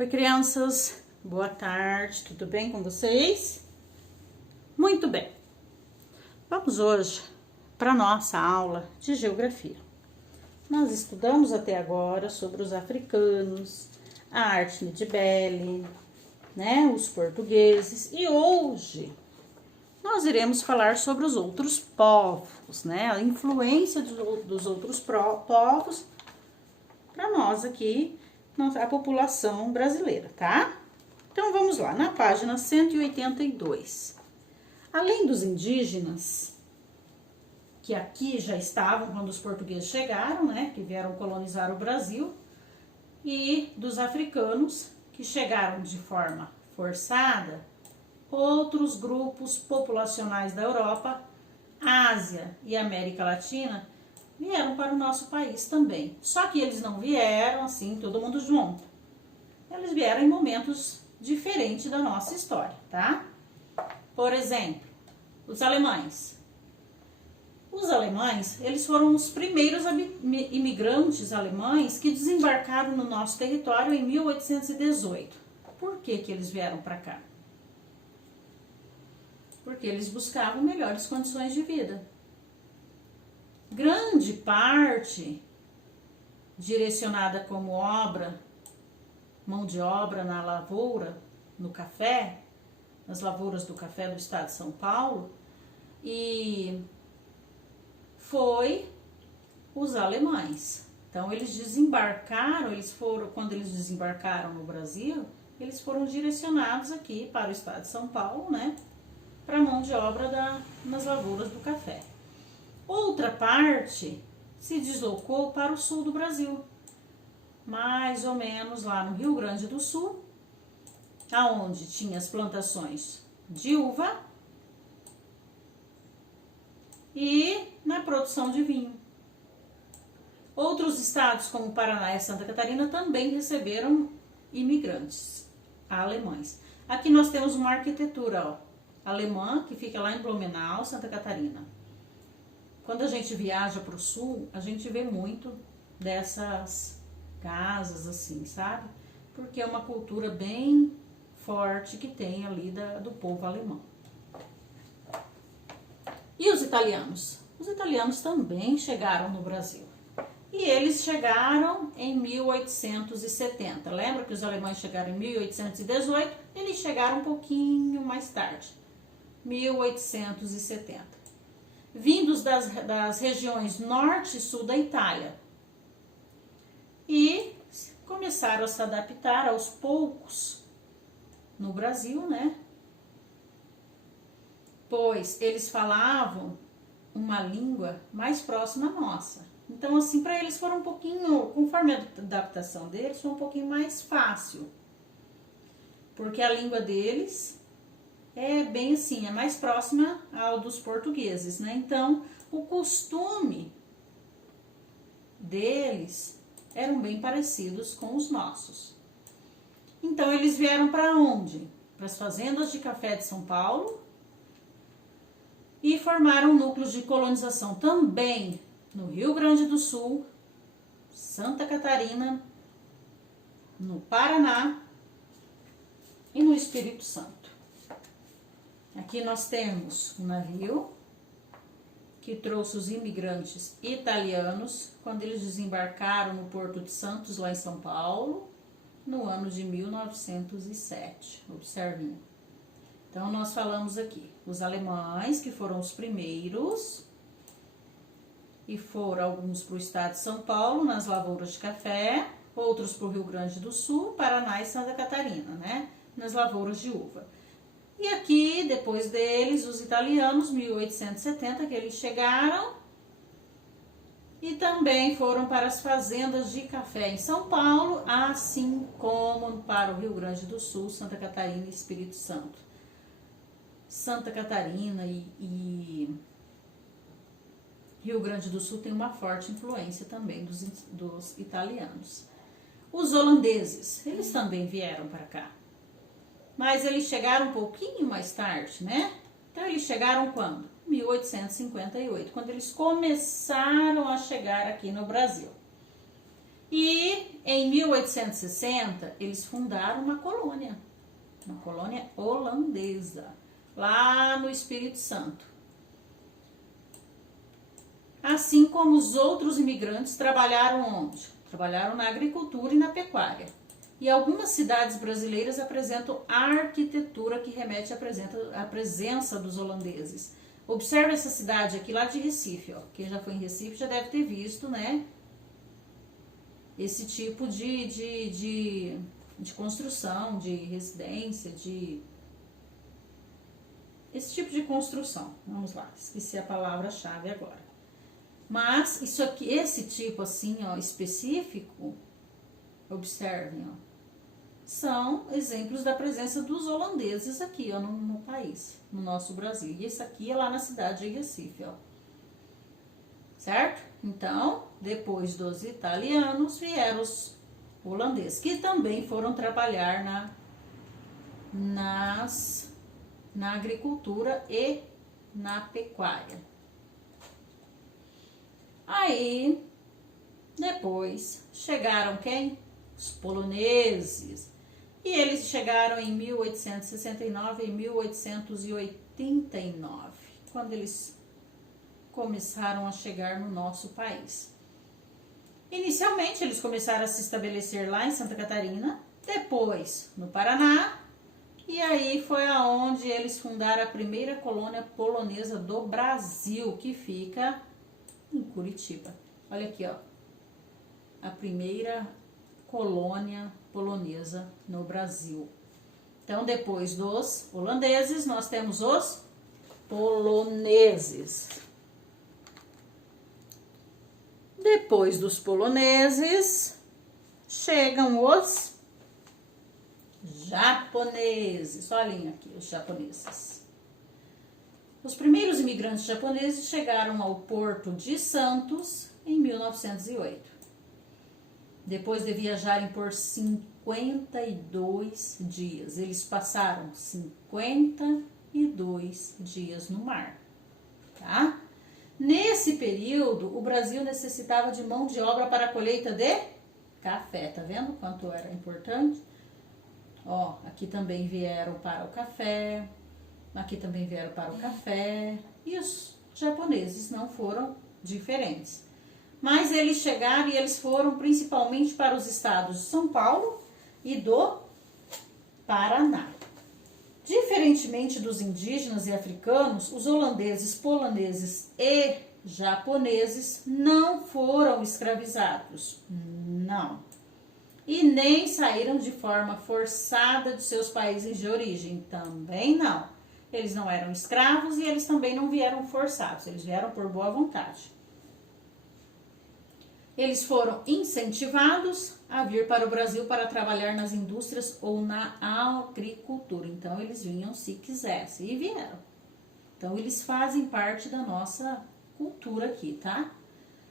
Oi, crianças, boa tarde, tudo bem com vocês? Muito bem, vamos hoje para nossa aula de geografia. Nós estudamos até agora sobre os africanos, a arte medibelli, os portugueses, e hoje nós iremos falar sobre os outros povos, a influência dos outros povos para nós aqui, a população brasileira, tá? Então, vamos lá, na página 182. Além dos indígenas, que aqui já estavam quando os portugueses chegaram, que vieram colonizar o Brasil, e dos africanos, que chegaram de forma forçada, outros grupos populacionais da Europa, Ásia e América Latina vieram para o nosso país também. Só que eles não vieram assim, todo mundo junto. Eles vieram em momentos diferentes da nossa história, tá? Por exemplo, os alemães. Os alemães, eles foram os primeiros imigrantes alemães que desembarcaram no nosso território em 1818. Por que que eles vieram para cá? Porque eles buscavam melhores condições de vida. Grande parte direcionada como mão de obra na lavoura, no café, nas lavouras do café do estado de São Paulo, e foi os alemães. Então eles desembarcaram, quando eles desembarcaram no Brasil, eles foram direcionados aqui para o estado de São Paulo, para mão de obra nas lavouras do café. Outra parte se deslocou para o sul do Brasil, mais ou menos lá no Rio Grande do Sul, aonde tinha as plantações de uva e na produção de vinho. Outros estados, como Paraná e Santa Catarina, também receberam imigrantes alemães. Aqui nós temos uma arquitetura alemã, que fica lá em Blumenau, Santa Catarina. Quando a gente viaja para o sul, a gente vê muito dessas casas assim, sabe? Porque é uma cultura bem forte que tem ali do povo alemão. E os italianos? Os italianos também chegaram no Brasil. E eles chegaram em 1870. Lembra que os alemães chegaram em 1818? Eles chegaram um pouquinho mais tarde, 1870. Vindos das regiões norte e sul da Itália. E começaram a se adaptar aos poucos no Brasil, Pois eles falavam uma língua mais próxima à nossa. Então, assim, para eles foram um pouquinho, conforme a adaptação deles, foi um pouquinho mais fácil. Porque a língua deles é bem assim, é mais próxima ao dos portugueses, Então, o costume deles eram bem parecidos com os nossos. Então, eles vieram para onde? Para as fazendas de café de São Paulo e formaram núcleos de colonização também no Rio Grande do Sul, Santa Catarina, no Paraná e no Espírito Santo. Aqui nós temos um navio que trouxe os imigrantes italianos quando eles desembarcaram no Porto de Santos, lá em São Paulo, no ano de 1907. Observem. Então, nós falamos aqui os alemães, que foram os primeiros, e foram alguns para o estado de São Paulo, nas lavouras de café, outros para o Rio Grande do Sul, Paraná e Santa Catarina, nas lavouras de uva. E aqui, depois deles, os italianos, 1870, que eles chegaram, e também foram para as fazendas de café em São Paulo, assim como para o Rio Grande do Sul, Santa Catarina e Espírito Santo. Santa Catarina e Rio Grande do Sul tem uma forte influência também dos italianos. Os holandeses, eles também vieram para cá. Mas eles chegaram um pouquinho mais tarde, Então, eles chegaram quando? 1858, quando eles começaram a chegar aqui no Brasil. E em 1860, eles fundaram uma colônia holandesa, lá no Espírito Santo. Assim como os outros imigrantes trabalharam onde? Trabalharam na agricultura e na pecuária. E algumas cidades brasileiras apresentam arquitetura que remete à presença dos holandeses. Observe essa cidade aqui lá de Recife, ó. Quem já foi em Recife já deve ter visto, né? Esse tipo de construção, de residência, esse tipo de construção. Vamos lá, esqueci a palavra-chave agora. Mas isso aqui, esse tipo assim, ó, específico, observem, ó, são exemplos da presença dos holandeses aqui, ó, no país, no nosso Brasil. E esse aqui é lá na cidade de Recife, ó. Certo? Então, depois dos italianos, vieram os holandeses, que também foram trabalhar na agricultura e na pecuária. Aí, depois, chegaram quem? Os poloneses. E eles chegaram em 1869 e 1889, quando eles começaram a chegar no nosso país. Inicialmente, eles começaram a se estabelecer lá em Santa Catarina, depois no Paraná, e aí foi aonde eles fundaram a primeira colônia polonesa do Brasil, que fica em Curitiba. Olha aqui, ó. A primeira colônia polonesa no Brasil. Então, depois dos holandeses, nós temos os poloneses. Depois dos poloneses, chegam os japoneses. Olhem aqui, os japoneses. Os primeiros imigrantes japoneses chegaram ao Porto de Santos em 1908. Depois de viajarem por 52 dias, eles passaram 52 dias no mar, tá? Nesse período, o Brasil necessitava de mão de obra para a colheita de café. Tá vendo quanto era importante? Ó, aqui também vieram para o café. Aqui também vieram para o café. E os japoneses não foram diferentes. Mas eles chegaram e eles foram principalmente para os estados de São Paulo e do Paraná. Diferentemente dos indígenas e africanos, os holandeses, poloneses e japoneses não foram escravizados. Não. E nem saíram de forma forçada de seus países de origem. Também não. Eles não eram escravos e eles também não vieram forçados. Eles vieram por boa vontade. Eles foram incentivados a vir para o Brasil para trabalhar nas indústrias ou na agricultura. Então, eles vinham se quisessem e vieram. Então, eles fazem parte da nossa cultura aqui, tá?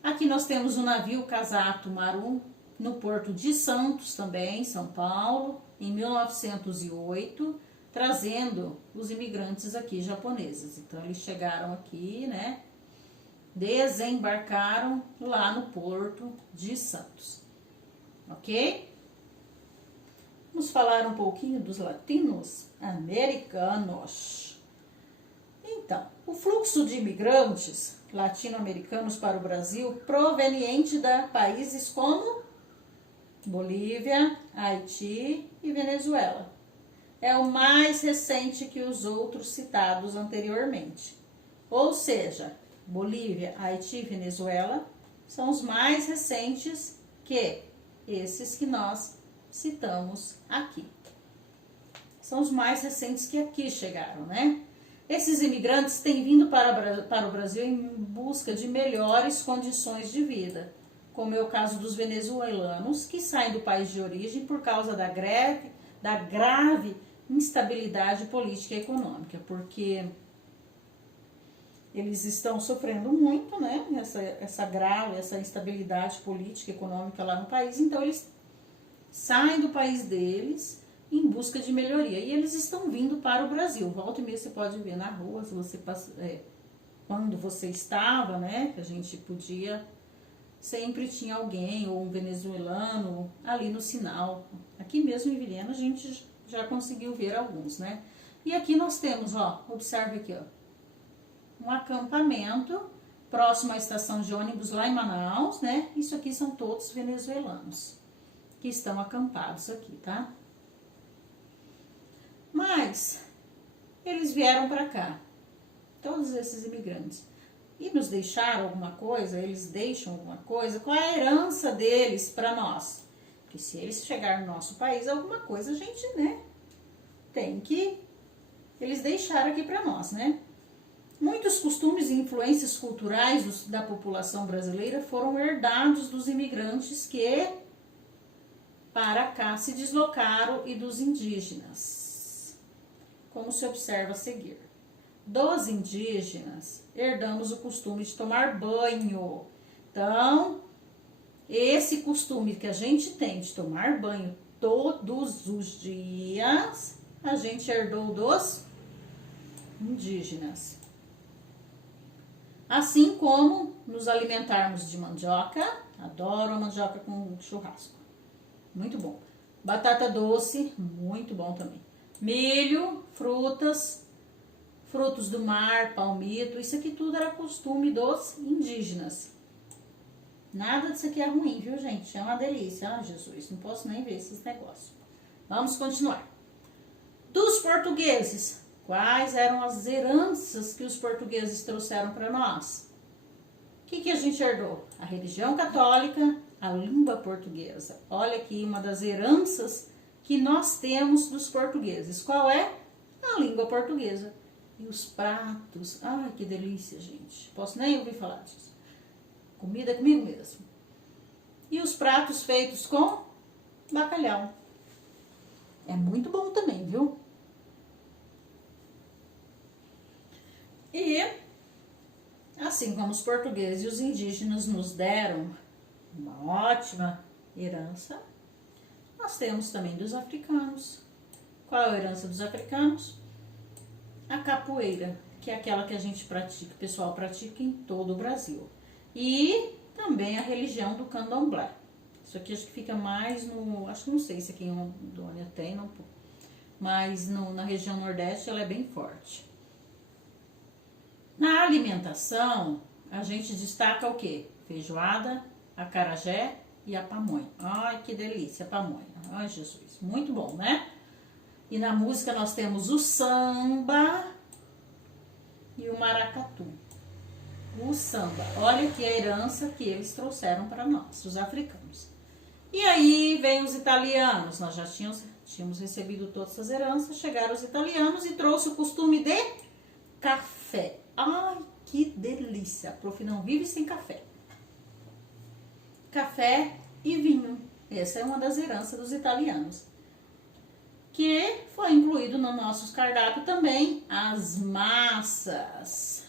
Aqui nós temos o navio Casato Marum, no Porto de Santos também, São Paulo, em 1908, trazendo os imigrantes aqui japoneses. Então, eles chegaram aqui, né? Desembarcaram lá no Porto de Santos. Ok? Vamos falar um pouquinho dos latinos americanos. Então, o fluxo de imigrantes latino-americanos para o Brasil proveniente de países como Bolívia, Haiti e Venezuela. É o mais recente que os outros citados anteriormente. Ou seja, Bolívia, Haiti e Venezuela são os mais recentes que esses que nós citamos aqui. São os mais recentes que aqui chegaram, né? Esses imigrantes têm vindo para o Brasil em busca de melhores condições de vida, como é o caso dos venezuelanos, que saem do país de origem por causa da grave instabilidade política e econômica, porque eles estão sofrendo muito, né, essa instabilidade política e econômica lá no país. Então, eles saem do país deles em busca de melhoria. E eles estão vindo para o Brasil. Volta e meia você pode ver na rua, se você quando você estava, né, que a gente podia sempre tinha alguém, ou um venezuelano, ali no sinal. Aqui mesmo em Vilhena a gente já conseguiu ver alguns, né? E aqui nós temos, ó, observe aqui, ó, um acampamento próximo à estação de ônibus lá em Manaus, né? Isso aqui são todos venezuelanos que estão acampados aqui, tá? Mas eles vieram para cá, todos esses imigrantes, e nos deixaram alguma coisa, eles deixam alguma coisa, qual é a herança deles para nós? Porque se eles chegarem no nosso país, alguma coisa a gente, né, tem que eles deixaram aqui para nós, né? Muitos costumes e influências culturais da população brasileira foram herdados dos imigrantes que para cá se deslocaram e dos indígenas, como se observa a seguir. Dos indígenas, herdamos o costume de tomar banho. Então, esse costume que a gente tem de tomar banho todos os dias, a gente herdou dos indígenas. Assim como nos alimentarmos de mandioca, adoro a mandioca com churrasco, muito bom. Batata doce, muito bom também. Milho, frutas, frutos do mar, palmito, isso aqui tudo era costume dos indígenas. Nada disso aqui é ruim, viu, gente? É uma delícia. Ah, Jesus, não posso nem ver esses negócios. Vamos continuar. Dos portugueses, quais eram as heranças que os portugueses trouxeram para nós? O que a gente herdou? A religião católica, a língua portuguesa. Olha aqui uma das heranças que nós temos dos portugueses. Qual é? A língua portuguesa. E os pratos. Ai, que delícia, gente. Posso nem ouvir falar disso. Comida comigo mesmo. E os pratos feitos com bacalhau. É muito bom também, viu? E assim como os portugueses e os indígenas nos deram uma ótima herança, nós temos também dos africanos. Qual é a herança dos africanos? A capoeira, que é aquela que a gente pratica, o pessoal pratica em todo o Brasil. E também a religião do candomblé. Isso aqui acho que fica mais no... Acho que não sei se aqui em Rondônia tem, não, mas na região nordeste ela é bem forte. Na alimentação, a gente destaca o quê? Feijoada, acarajé e a pamonha. Ai, que delícia, a pamonha. Ai, Jesus, muito bom, né? E na música nós temos o samba e o maracatu. O samba. Olha que a herança que eles trouxeram para nós, os africanos. E aí vem os italianos. Nós já tínhamos recebido todas essas heranças. Chegaram os italianos e trouxe o costume de café. Ai, que delícia. A prof não vive sem café. Café e vinho. Essa é uma das heranças dos italianos. Que foi incluído no nosso cardápio também as massas.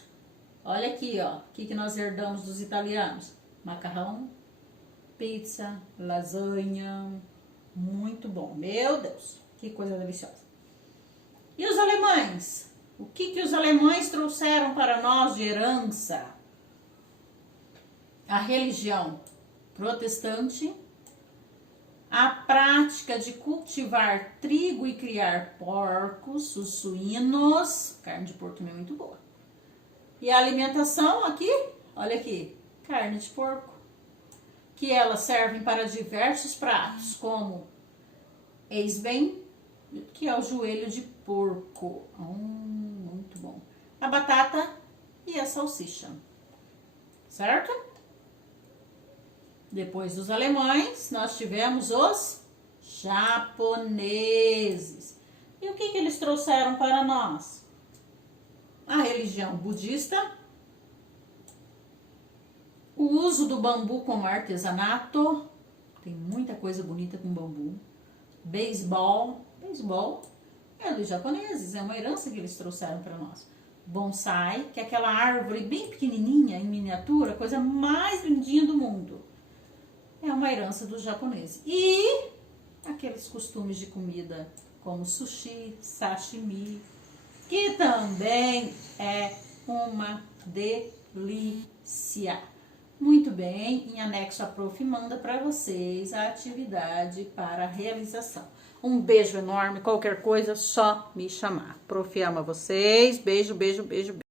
Olha aqui, ó, o que nós herdamos dos italianos? Macarrão, pizza, lasanha, muito bom. Meu Deus, que coisa deliciosa. E os alemães? O que os alemães trouxeram para nós de herança? A religião protestante, a prática de cultivar trigo e criar porcos, os suínos, carne de porco também é muito boa. E a alimentação aqui, olha aqui, carne de porco, que elas servem para diversos pratos, como eis bem, que é o joelho de porco, muito bom. A batata e a salsicha, certo? Depois dos alemães, nós tivemos os japoneses. E o que eles trouxeram para nós? A religião budista, o uso do bambu como artesanato, tem muita coisa bonita com bambu, beisebol é dos japoneses, é uma herança que eles trouxeram para nós. Bonsai, que é aquela árvore bem pequenininha, em miniatura, coisa mais lindinha do mundo, é uma herança dos japoneses. E aqueles costumes de comida como sushi, sashimi, que também é uma delícia. Muito bem, em anexo a prof manda para vocês a atividade para realização. Um beijo enorme, qualquer coisa, só me chamar. Prof ama vocês, beijo, beijo, beijo, beijo.